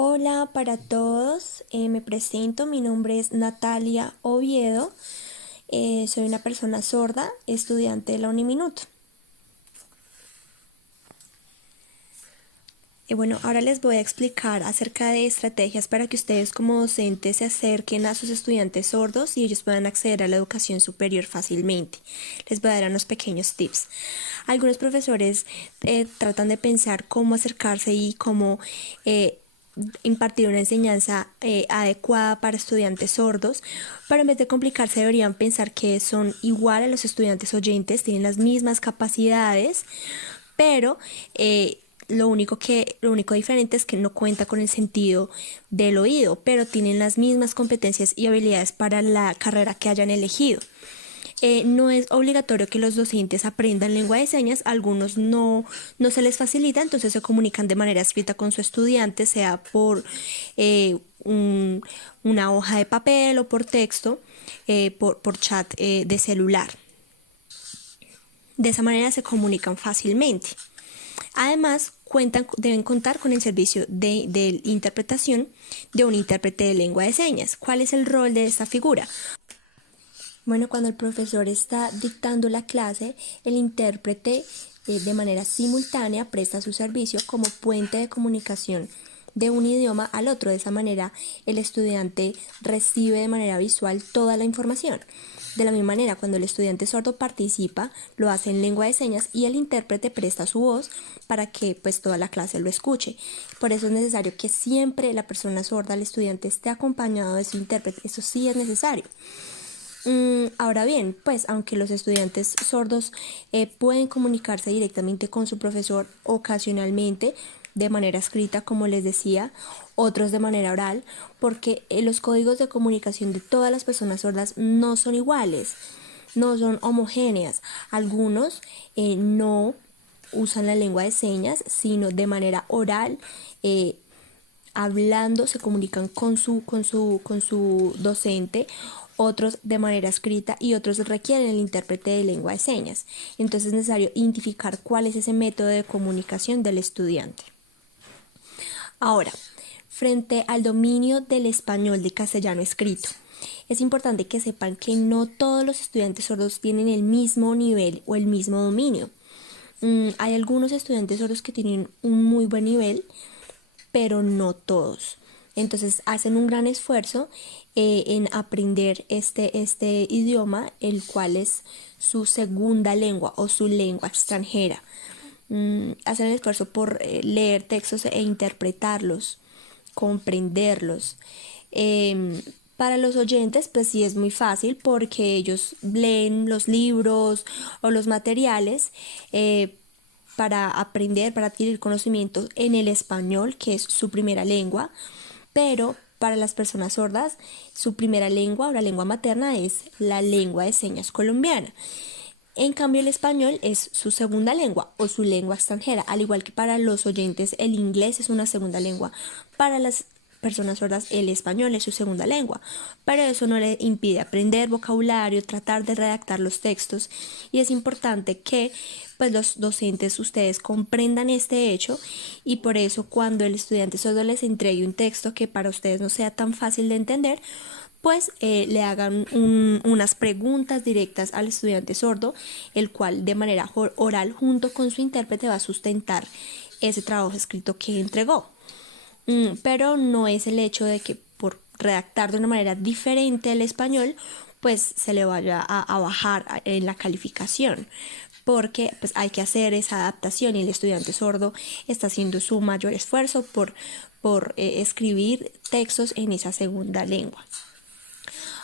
Hola para todos, me presento, mi nombre es Natalia Oviedo, soy una persona sorda, estudiante de la Uniminuto. Bueno, ahora les voy a explicar acerca de estrategias para que ustedes como docentes se acerquen a sus estudiantes sordos y ellos puedan acceder a la educación superior fácilmente. Les voy a dar unos pequeños tips. Algunos profesores tratan de pensar cómo acercarse y cómo impartir una enseñanza adecuada para estudiantes sordos, pero en vez de complicarse deberían pensar que son igual a los estudiantes oyentes, tienen las mismas capacidades, pero lo único diferente es que no cuenta con el sentido del oído, pero tienen las mismas competencias y habilidades para la carrera que hayan elegido. No es obligatorio que los docentes aprendan lengua de señas, algunos no se les facilita, entonces se comunican de manera escrita con su estudiante, sea por una hoja de papel o por texto, por chat de celular. De esa manera se comunican fácilmente. Además, deben contar con el servicio de interpretación de un intérprete de lengua de señas. ¿Cuál es el rol de esta figura? Bueno, cuando el profesor está dictando la clase, el intérprete de manera simultánea presta su servicio como puente de comunicación de un idioma al otro. De esa manera, el estudiante recibe de manera visual toda la información. De la misma manera, cuando el estudiante sordo participa, lo hace en lengua de señas y el intérprete presta su voz para que pues toda la clase lo escuche. Por eso es necesario que siempre la persona sorda, el estudiante, esté acompañado de su intérprete. Eso sí es necesario. Ahora bien, pues aunque los estudiantes sordos pueden comunicarse directamente con su profesor ocasionalmente de manera escrita, como les decía, otros de manera oral, porque los códigos de comunicación de todas las personas sordas no son iguales, no son homogéneas. Algunos no usan la lengua de señas, sino de manera oral, hablando, se comunican con su docente, otros de manera escrita y otros requieren el intérprete de lengua de señas. Entonces es necesario identificar cuál es ese método de comunicación del estudiante. Ahora, frente al dominio del español de castellano escrito, es importante que sepan que no todos los estudiantes sordos tienen el mismo nivel o el mismo dominio. Hay algunos estudiantes sordos que tienen un muy buen nivel, pero no todos. Entonces hacen un gran esfuerzo en aprender este idioma, el cual es su segunda lengua o su lengua extranjera. Hacen el esfuerzo por leer textos e interpretarlos, comprenderlos. Para los oyentes, pues sí es muy fácil porque ellos leen los libros o los materiales para aprender, para adquirir conocimientos en el español, que es su primera lengua, pero para las personas sordas, su primera lengua o la lengua materna es la lengua de señas colombiana. En cambio, el español es su segunda lengua o su lengua extranjera, al igual que para los oyentes el inglés es una segunda lengua. Para las personas sordas el español es su segunda lengua, pero eso no le impide aprender vocabulario, tratar de redactar los textos, y es importante que pues los docentes ustedes comprendan este hecho, y por eso cuando el estudiante sordo les entregue un texto que para ustedes no sea tan fácil de entender, pues le hagan unas preguntas directas al estudiante sordo, el cual de manera oral junto con su intérprete va a sustentar ese trabajo escrito que entregó. Pero no es el hecho de que por redactar de una manera diferente el español, pues se le vaya a bajar en la calificación, porque pues hay que hacer esa adaptación y el estudiante sordo está haciendo su mayor esfuerzo por escribir textos en esa segunda lengua.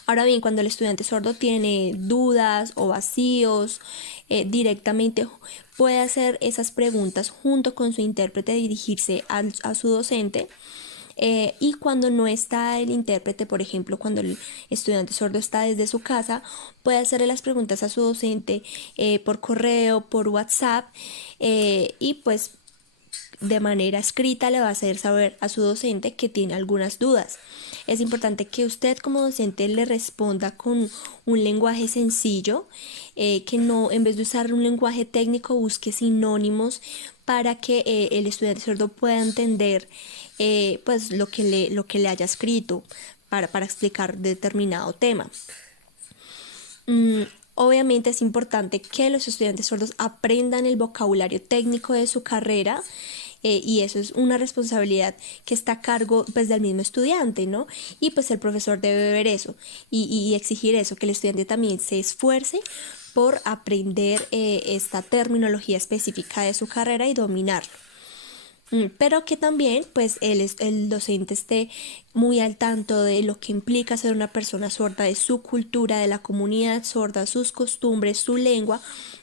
Ahora bien, cuando el estudiante sordo tiene dudas o vacíos, directamente puede hacer esas preguntas junto con su intérprete, dirigirse a su docente. Y cuando no está el intérprete, por ejemplo, cuando el estudiante sordo está desde su casa, puede hacerle las preguntas a su docente por correo, por WhatsApp, y pues de manera escrita le va a hacer saber a su docente que tiene algunas dudas. Es importante que usted como docente le responda con un lenguaje sencillo, que no, en vez de usar un lenguaje técnico, busque sinónimos para que el estudiante sordo pueda entender pues lo que le haya escrito para explicar determinado tema. Obviamente es importante que los estudiantes sordos aprendan el vocabulario técnico de su carrera, y eso es una responsabilidad que está a cargo pues del mismo estudiante, ¿no? Y pues el profesor debe ver eso y exigir eso, que el estudiante también se esfuerce por aprender esta terminología específica de su carrera y dominarlo. Pero que también pues el docente esté muy al tanto de lo que implica ser una persona sorda, de su cultura, de la comunidad sorda, sus costumbres, su lengua,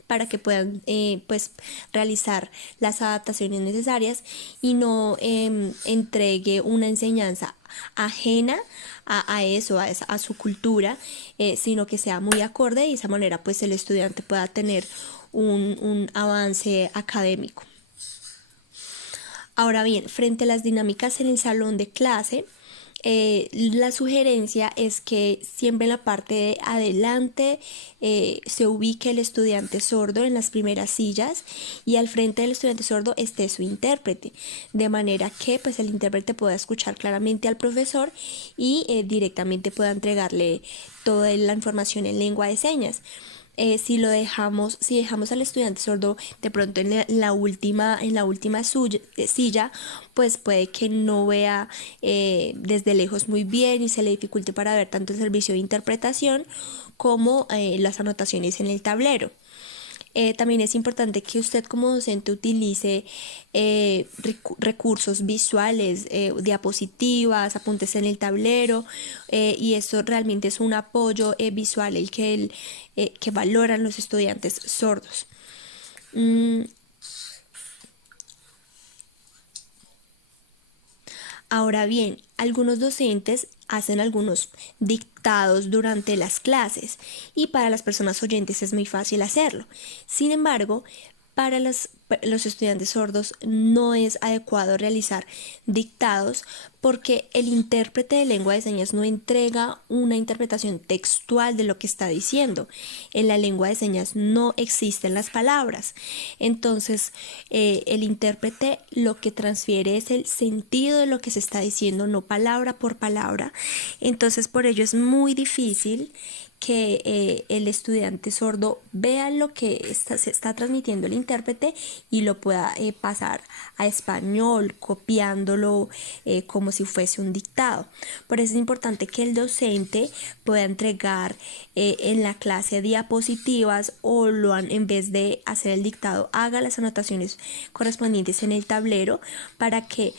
para que puedan pues realizar las adaptaciones necesarias y no entregue una enseñanza ajena a eso, a su cultura, sino que sea muy acorde y de esa manera pues el estudiante pueda tener un avance académico. Ahora bien, frente a las dinámicas en el salón de clase, la sugerencia es que siempre en la parte de adelante se ubique el estudiante sordo en las primeras sillas y al frente del estudiante sordo esté su intérprete, de manera que pues el intérprete pueda escuchar claramente al profesor y directamente pueda entregarle toda la información en lengua de señas. Si dejamos al estudiante sordo de pronto en la última silla, pues puede que no vea desde lejos muy bien y se le dificulte para ver tanto el servicio de interpretación como las anotaciones en el tablero. También es importante que usted como docente utilice recursos visuales, diapositivas, apuntes en el tablero, y eso realmente es un apoyo visual que valoran los estudiantes sordos. Ahora bien, algunos docentes hacen algunos dictados durante las clases y para las personas oyentes es muy fácil hacerlo. Sin embargo, para los estudiantes sordos no es adecuado realizar dictados porque el intérprete de lengua de señas no entrega una interpretación textual de lo que está diciendo. En la lengua de señas no existen las palabras. Entonces, el intérprete lo que transfiere es el sentido de lo que se está diciendo, no palabra por palabra. Entonces, por ello es muy difícil que el estudiante sordo vea lo que se está transmitiendo el intérprete y lo pueda pasar a español, copiándolo como si fuese un dictado. Por eso es importante que el docente pueda entregar en la clase diapositivas o en vez de hacer el dictado, haga las anotaciones correspondientes en el tablero para que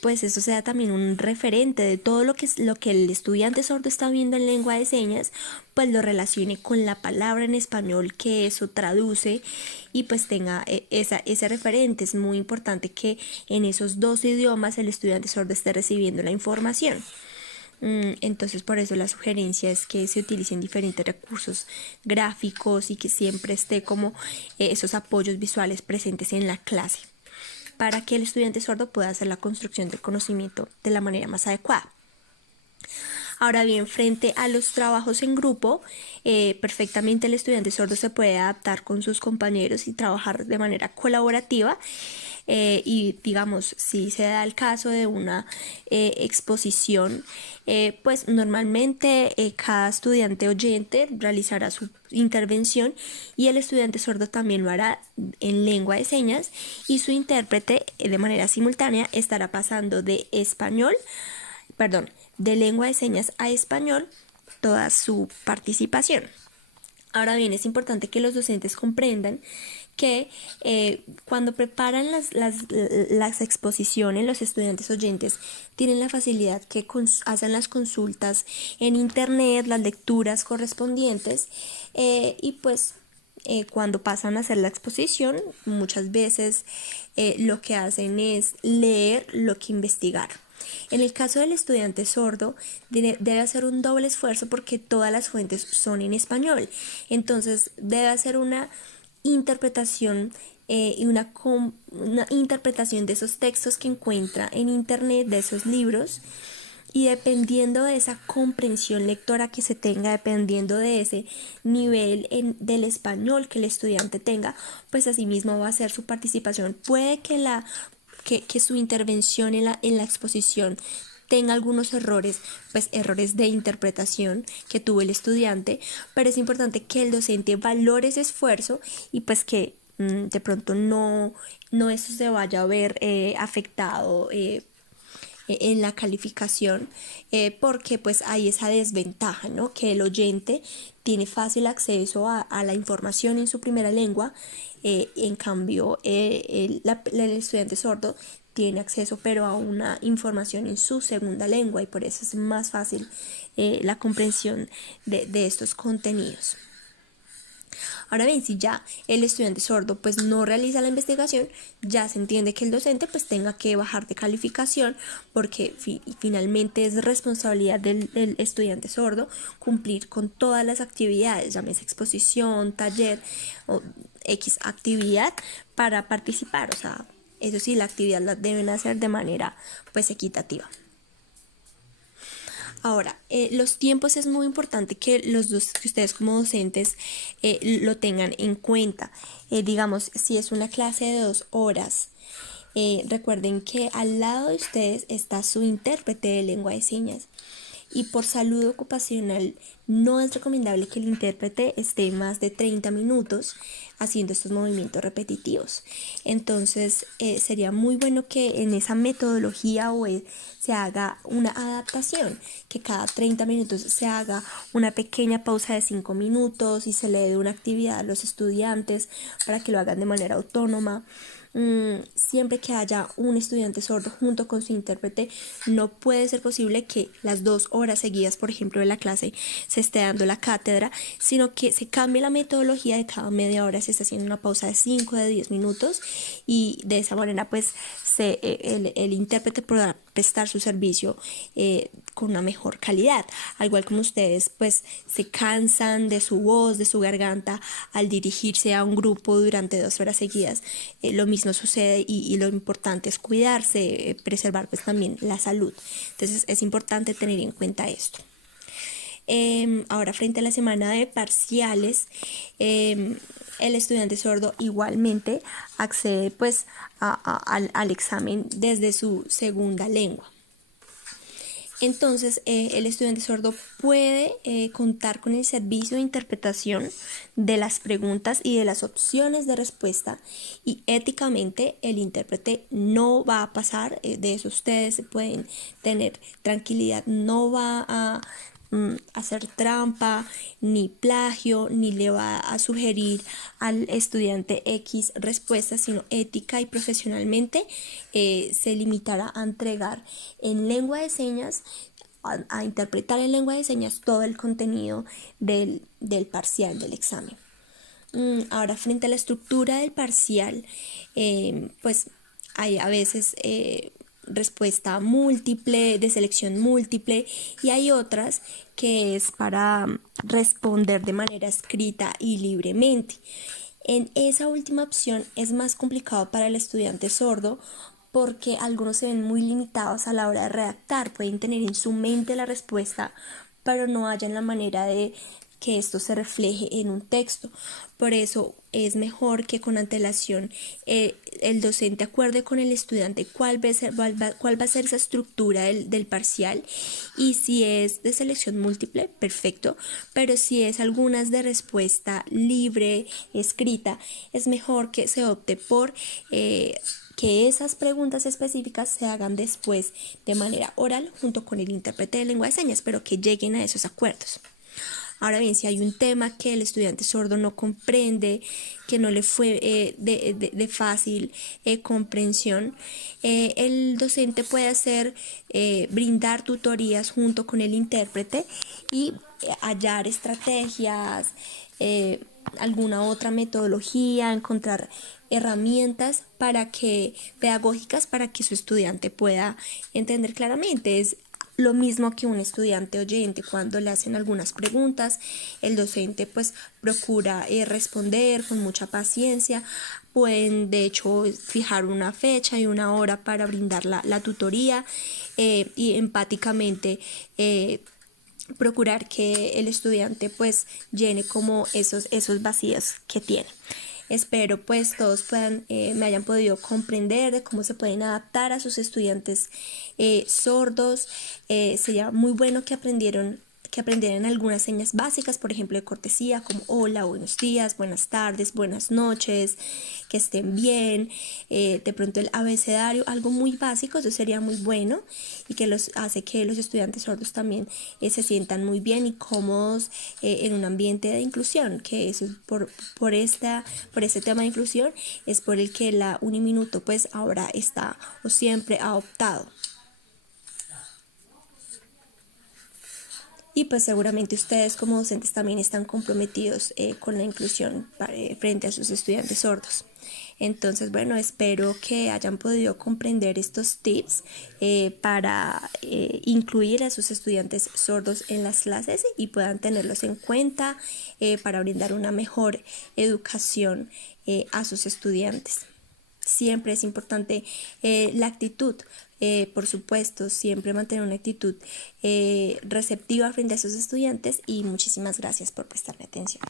pues eso sea también un referente de todo lo que el estudiante sordo está viendo en lengua de señas, pues lo relacione con la palabra en español que eso traduce y pues tenga ese referente. Es muy importante que en esos dos idiomas el estudiante sordo esté recibiendo la información. Entonces por eso la sugerencia es que se utilicen diferentes recursos gráficos y que siempre esté como esos apoyos visuales presentes en la clase, para que el estudiante sordo pueda hacer la construcción del conocimiento de la manera más adecuada. Ahora bien, frente a los trabajos en grupo, perfectamente el estudiante sordo se puede adaptar con sus compañeros y trabajar de manera colaborativa. Y digamos, si se da el caso de una exposición, pues normalmente cada estudiante oyente realizará su intervención y el estudiante sordo también lo hará en lengua de señas y su intérprete de manera simultánea estará pasando de lengua de señas a español toda su participación. Ahora bien, es importante que los docentes comprendan que cuando preparan las exposiciones, los estudiantes oyentes tienen la facilidad que hacen las consultas en internet, las lecturas correspondientes, y pues cuando pasan a hacer la exposición, muchas veces lo que hacen es leer lo que investigaron. En el caso del estudiante sordo, debe hacer un doble esfuerzo porque todas las fuentes son en español. Entonces, debe hacer una interpretación y una interpretación de esos textos que encuentra en internet, de esos libros, Y dependiendo de esa comprensión lectora que se tenga, dependiendo de ese nivel del español que el estudiante tenga, pues asimismo va a ser su participación. Puede que su intervención en la exposición tenga algunos errores, pues errores de interpretación que tuvo el estudiante, pero es importante que el docente valore ese esfuerzo y pues que de pronto no eso se vaya a ver afectado en la calificación, porque pues hay esa desventaja, ¿no? Que el oyente tiene fácil acceso a la información en su primera lengua, en cambio el estudiante sordo tiene acceso pero a una información en su segunda lengua y por eso es más fácil la comprensión de estos contenidos. Ahora bien, si ya el estudiante sordo pues no realiza la investigación, ya se entiende que el docente pues tenga que bajar de calificación porque finalmente es responsabilidad del estudiante sordo cumplir con todas las actividades, llámese exposición, taller o X actividad para participar. O sea, eso sí, la actividad la deben hacer de manera pues equitativa. Ahora, los tiempos es muy importante que que ustedes como docentes lo tengan en cuenta. Digamos, si es una clase de 2 horas, recuerden que al lado de ustedes está su intérprete de lengua de señas. Y por salud ocupacional no es recomendable que el intérprete esté más de 30 minutos haciendo estos movimientos repetitivos. Entonces sería muy bueno que en esa metodología se haga una adaptación, que cada 30 minutos se haga una pequeña pausa de 5 minutos y se le dé una actividad a los estudiantes para que lo hagan de manera autónoma. Siempre que haya un estudiante sordo junto con su intérprete, no puede ser posible que las 2 horas seguidas, por ejemplo, de la clase se esté dando la cátedra, sino que se cambie la metodología de cada media hora, se está haciendo una pausa de 5, de 10 minutos y de esa manera pues el intérprete podrá prestar su servicio con una mejor calidad, al igual como ustedes pues se cansan de su voz, de su garganta al dirigirse a un grupo durante 2 horas seguidas. Lo mismo sucede y lo importante es cuidarse, preservar pues también la salud. Entonces es importante tener en cuenta esto. Ahora frente a la semana de parciales, el estudiante sordo igualmente accede pues al examen desde su segunda lengua. Entonces, el estudiante sordo puede contar con el servicio de interpretación de las preguntas y de las opciones de respuesta y éticamente el intérprete no va a pasar, de eso ustedes pueden tener tranquilidad, no va a hacer trampa, ni plagio, ni le va a sugerir al estudiante X respuestas, sino ética y profesionalmente se limitará a entregar en lengua de señas, a interpretar en lengua de señas todo el contenido del parcial, del examen. Ahora, frente a la estructura del parcial, pues hay a veces respuesta múltiple, de selección múltiple, y hay otras que es para responder de manera escrita y libremente. En esa última opción es más complicado para el estudiante sordo porque algunos se ven muy limitados a la hora de redactar, pueden tener en su mente la respuesta, pero no hallan la manera de que esto se refleje en un texto. Por eso es mejor que con antelación el docente acuerde con el estudiante cuál va a ser esa estructura del parcial, y si es de selección múltiple, perfecto, pero si es algunas de respuesta libre, escrita, es mejor que se opte por que esas preguntas específicas se hagan después de manera oral junto con el intérprete de lengua de señas, pero que lleguen a esos acuerdos. Ahora bien, si hay un tema que el estudiante sordo no comprende, que no le fue de fácil comprensión, el docente puede brindar tutorías junto con el intérprete y hallar estrategias, alguna otra metodología, encontrar herramientas pedagógicas para que su estudiante pueda entender claramente. Es lo mismo que un estudiante oyente. Cuando le hacen algunas preguntas, el docente pues procura responder con mucha paciencia. Pueden de hecho fijar una fecha y una hora para brindar la tutoría y empáticamente procurar que el estudiante pues llene como esos vacíos que tiene. Espero pues todos me hayan podido comprender de cómo se pueden adaptar a sus estudiantes sordos. Sería muy bueno que aprendieran algunas señas básicas, por ejemplo, de cortesía, como hola, buenos días, buenas tardes, buenas noches, que estén bien, de pronto el abecedario, algo muy básico. Eso sería muy bueno y que hace que los estudiantes sordos también se sientan muy bien y cómodos en un ambiente de inclusión, que eso por este tema de inclusión es por el que la Uniminuto pues ahora está o siempre ha optado. Y pues seguramente ustedes como docentes también están comprometidos con la inclusión frente a sus estudiantes sordos. Entonces, bueno, espero que hayan podido comprender estos tips para incluir a sus estudiantes sordos en las clases y puedan tenerlos en cuenta para brindar una mejor educación a sus estudiantes. Siempre es importante la actitud, por supuesto, siempre mantener una actitud receptiva frente a sus estudiantes y muchísimas gracias por prestarme atención.